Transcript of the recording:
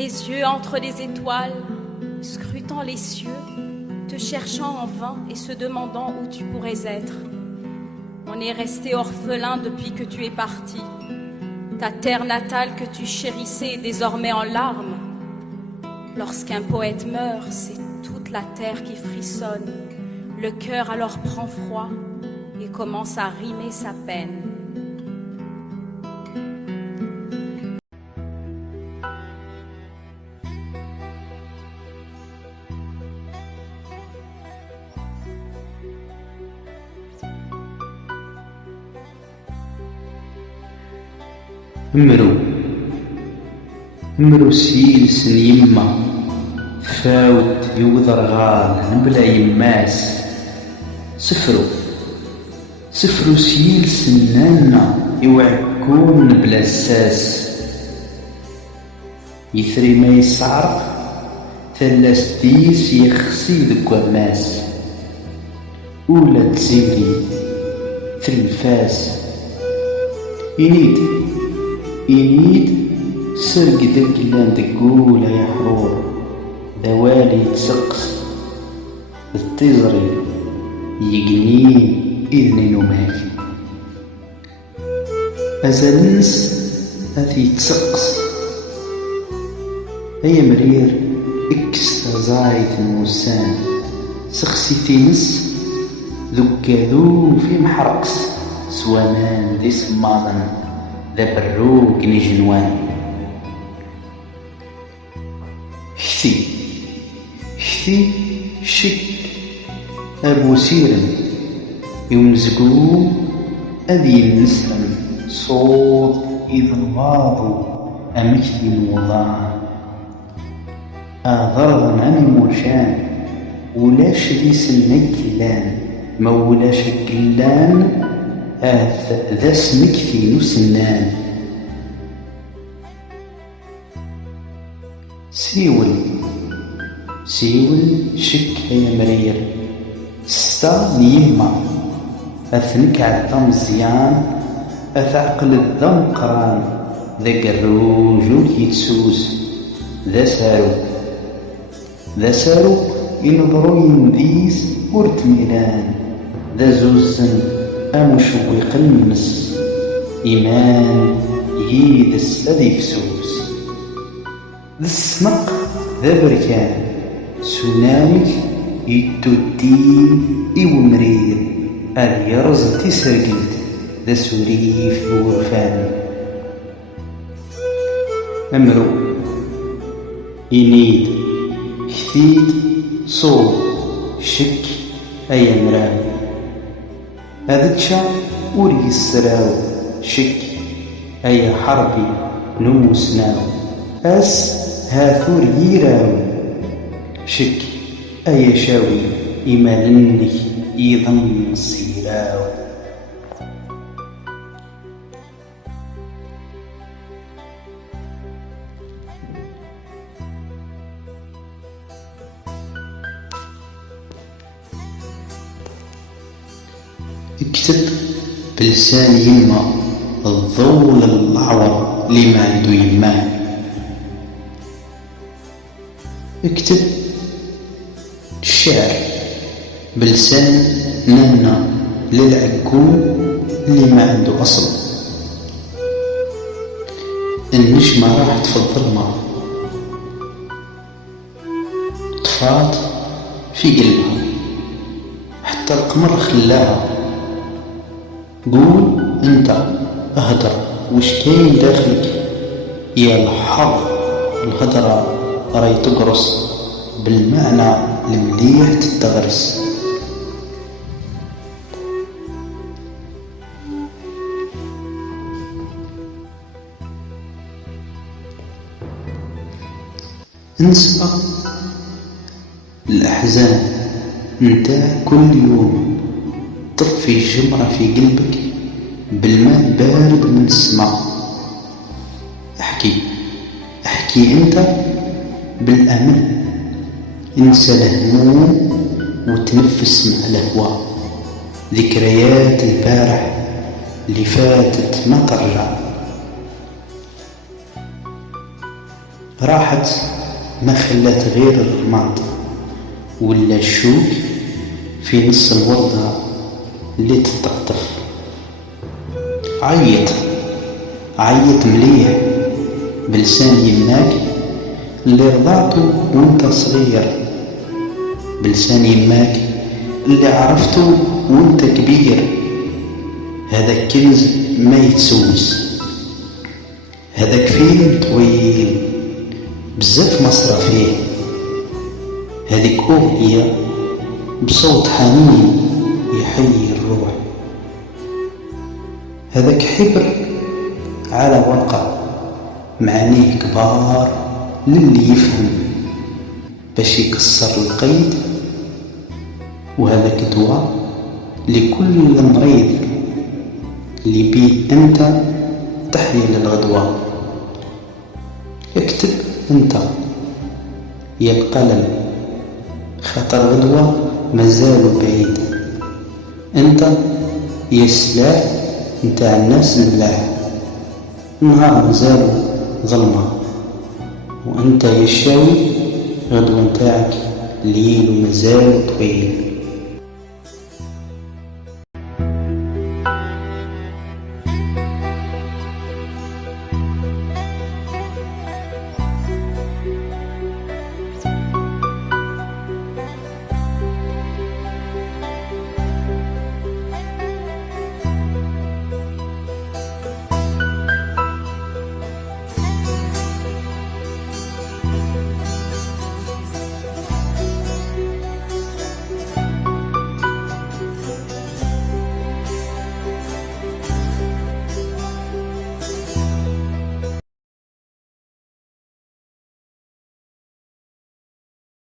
mes yeux entre les étoiles, scrutant les cieux, te cherchant en vain et se demandant où tu pourrais être. On est resté orphelin depuis que tu es parti. Ta terre natale que tu chérissais est désormais en larmes. Lorsqu'un poète meurt, c'est toute la terre qui frissonne. Le cœur alors prend froid et commence à rimer sa peine. مرو سيلسن يما فاوت يوذر غال نبلا يماس سفرو سيلسن نانا يوعكون بلا ساس يثري ما يسعرق ثلاث ديس يخسي ذك وماس أولى تزيلي في الفاس إنيد سرق دك اللان دقولة يا حرور دوالي تسقس التزري يقنين إذني نماك أزلنس أثي تسقس أي مرير إكس زايد موسان سخسي تنس ذكاذو في محرقس سوامان ذي سماضن ذا بروق نجنوان شتي شك أبو سيرم يمزقو أذي النسلم صوت إذ الواضو أمكثي الوضان آذرضن أني مرشان ولاش ذي سنكلان مولاش كلان ذا سنكثي نسنان سيول شك يا مرير ستا نيما أثنك عالضم مزيان أثعقل الضم قران ذا قروج يتسوس ذا سارو ينظرو ينديس ورت ميلان ذا زوزن أمشوق المس إيمان يد السدي فسوس ذا السنق ذا بركان سنامك يدو الدين إومرير اليرز تسرقلت ذا سوريف ورفان أمرو إنيد كثيد صوب شك أي مران هذكشا وري السراو شك أي حربي نموسناو هاثور يراو شك أي شاوي إيمالنك يضم السيراو اكتب بلسان يما الضول الأعور لما عنده يماه اكتب الشعر بلسان نانا للعقول اللي ما عنده أصل النجمة راحت في الظلمة طفات في قلبها حتى القمر خلاها قول انت اهدر وش كاين داخلك يا الحظ الهدرة راي تقرص بالمعنى المليح تتغرس انسى الأحزان انت كل يوم طفي جمرة في قلبك بالماء بارد من السماء احكي انت بالأمل انسى الهموم وتنفس مع الهواء ذكريات البارح اللي فاتت ما ترجع راحت ما خلات غير الرماد ولا الشوك في نص الوردة اللي تطقطف. عيط مليح بلسان يماك اللي رضعته وانت صغير، بلسان يماك اللي عرفته وانت كبير. هذا كنز ما يتسوس، هذاك فيلم طويل بزاف مصرى فيه، هذيك أغنية بصوت حنين يحيي الروح، هذاك حبر على ورقة معانيه كبار للي يفهم باش يكسر القيد، وهذاك دواء لكل مريض اللي بيه انت تحيا للغدوة. اكتب انت يا القلم خاطر غدوة مازالو بعيد، انت يا السلاح نتاع الناس الملاح، النهار مازالو ظلمة، وانت يا الشاوي غدوة نتاعك ليل ومازالو طويل.